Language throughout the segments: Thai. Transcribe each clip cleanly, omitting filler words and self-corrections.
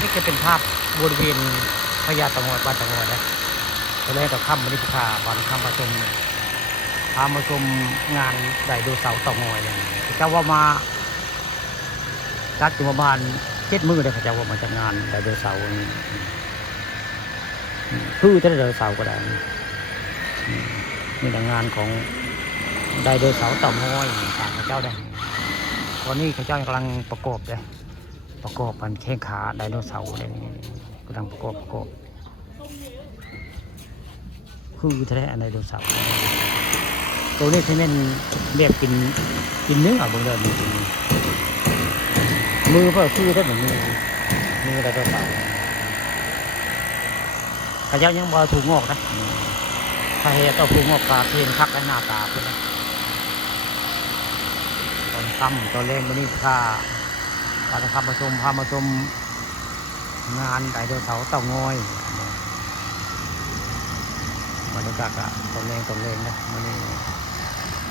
นี่จะเป็นภาพบริเวณพญาเต่างอยบ้านเต่างอยนะตอนแรกกับค่ำวันนี้พาบ้านค่ำมาชมพามาชมงานไดโนเสาร์เต่างอยเลยเจ้าว่ามาจัดอยู่ประมาณ7 มื้อเลยเขาเจ้าว่ามาจากงานไดโนเสาร์นี่คือไดโนเสาร์ก็ได้นี่แต่งานของไดโนเสาร์เต่างอยทางเขาเจ้าได้ตอนนี้เขาเจ้ากำลังประกอบเลยประกอบมันแข้งขาไดโนเสาร์เลยกำลังประกอบคือแท้ไดโนเสาร์ตัวนี้ใช้เป็นแบบกินเนื้อบางเรื่องมือเพื่อคือได้เหมือนมือไดโนเสาร์เขาเจ้ายังบอถูกงอกนะถ้าเห็นต้องถูกงอกปลาเพียงคักและหน้าตาเพื่อนตอนค่ำตอนแรงวันนี้ข้าพาจะขับมาชมงานไดโนเสาร์เต่างอยบรรยากาศตอนแรงนะวันนี้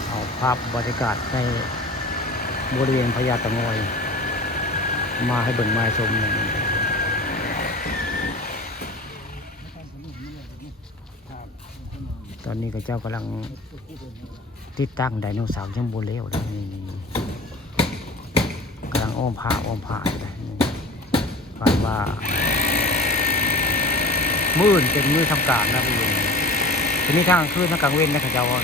เอาภาพบรรยากาศในบริเวณพญาเต่างอยมาให้เบิ่งมาชมเนี่ยตอนนี้ก็เจ้ากำลังติดตั้งไดโนเสาร์ยังโบเลวเลยกำลังอ้อมผ้าเลยฝันว่ามื้อเป็นมื้อทำการนะพี่ทีนี้ทางคืนทางกลางเว้นนะข้าเจ้าว่า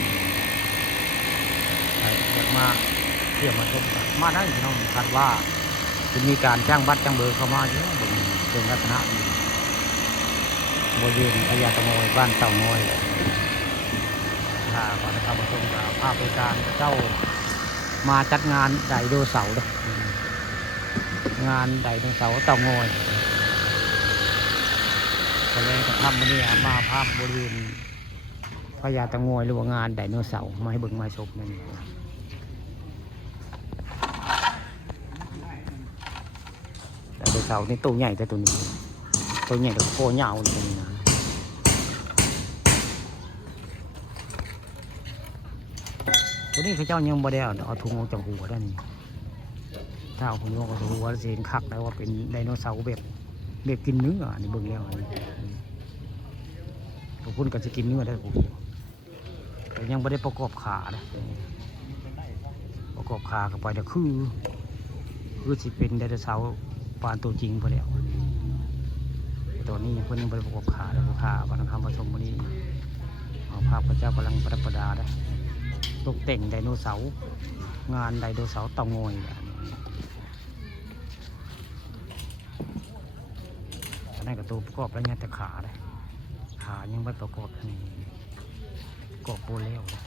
อยากมาเที่ยวมาชมมาได้พี่น้องคาดว่าจะมีการจ้างบัตรจ้างเบอร์เข้ามาเยอะเป็นลักษณะบริเวณพญาเต่างอยบ้านเต่างอยถ้าก่อนนะครับมาชมกับภาพบริการเจ้ามาจัดงานไดโนเสาร์งานไดโนเสาร์เต่างอยก็เลยจะทำมาเนี่ยมาภาพบริเวณพญาเต่างอยหรือว่างานไดโนเสาร์มาให้เบิ่งมาชมนั่นไดโนเสาร์นี่ตัวใหญ่แต่ตัวนี้ตัวใหญ่แต่โคยาวเลยนะตัวนี้เขาเจ้ายังบ่ได้เอาถุงออกจากหัวได้นี่ถ้าเอาถุงออกจากหัวจะเห็นคักแล้วว่าเป็นไดโนเสาร์แบบกินเนื้อนี่เบิ่งแล้วพวกคุณก็จะกินเนื้อได้ผมแต่ยังไม่ได้ประกอบขาเลยประกอบขาเข้าไปเดี๋ยวคือสิเป็นไดโนเสาร์ปานตัวจริงไปแล้วตัวนี้เพื่อนยังไม่ได้ประกอบขาแล้วขาวันอังคารผสมวันนี้เอาภาพพระเจ้ากำลังประดับได้ตกแต่งไดโนเสาร์งานไดโนเสาร์เต่างอยนั่นก็ตัวประกอบแล้วเนี่ยแต่ขาเลยขายังไม่ประกอบนี่ประกอบโบเลวเลย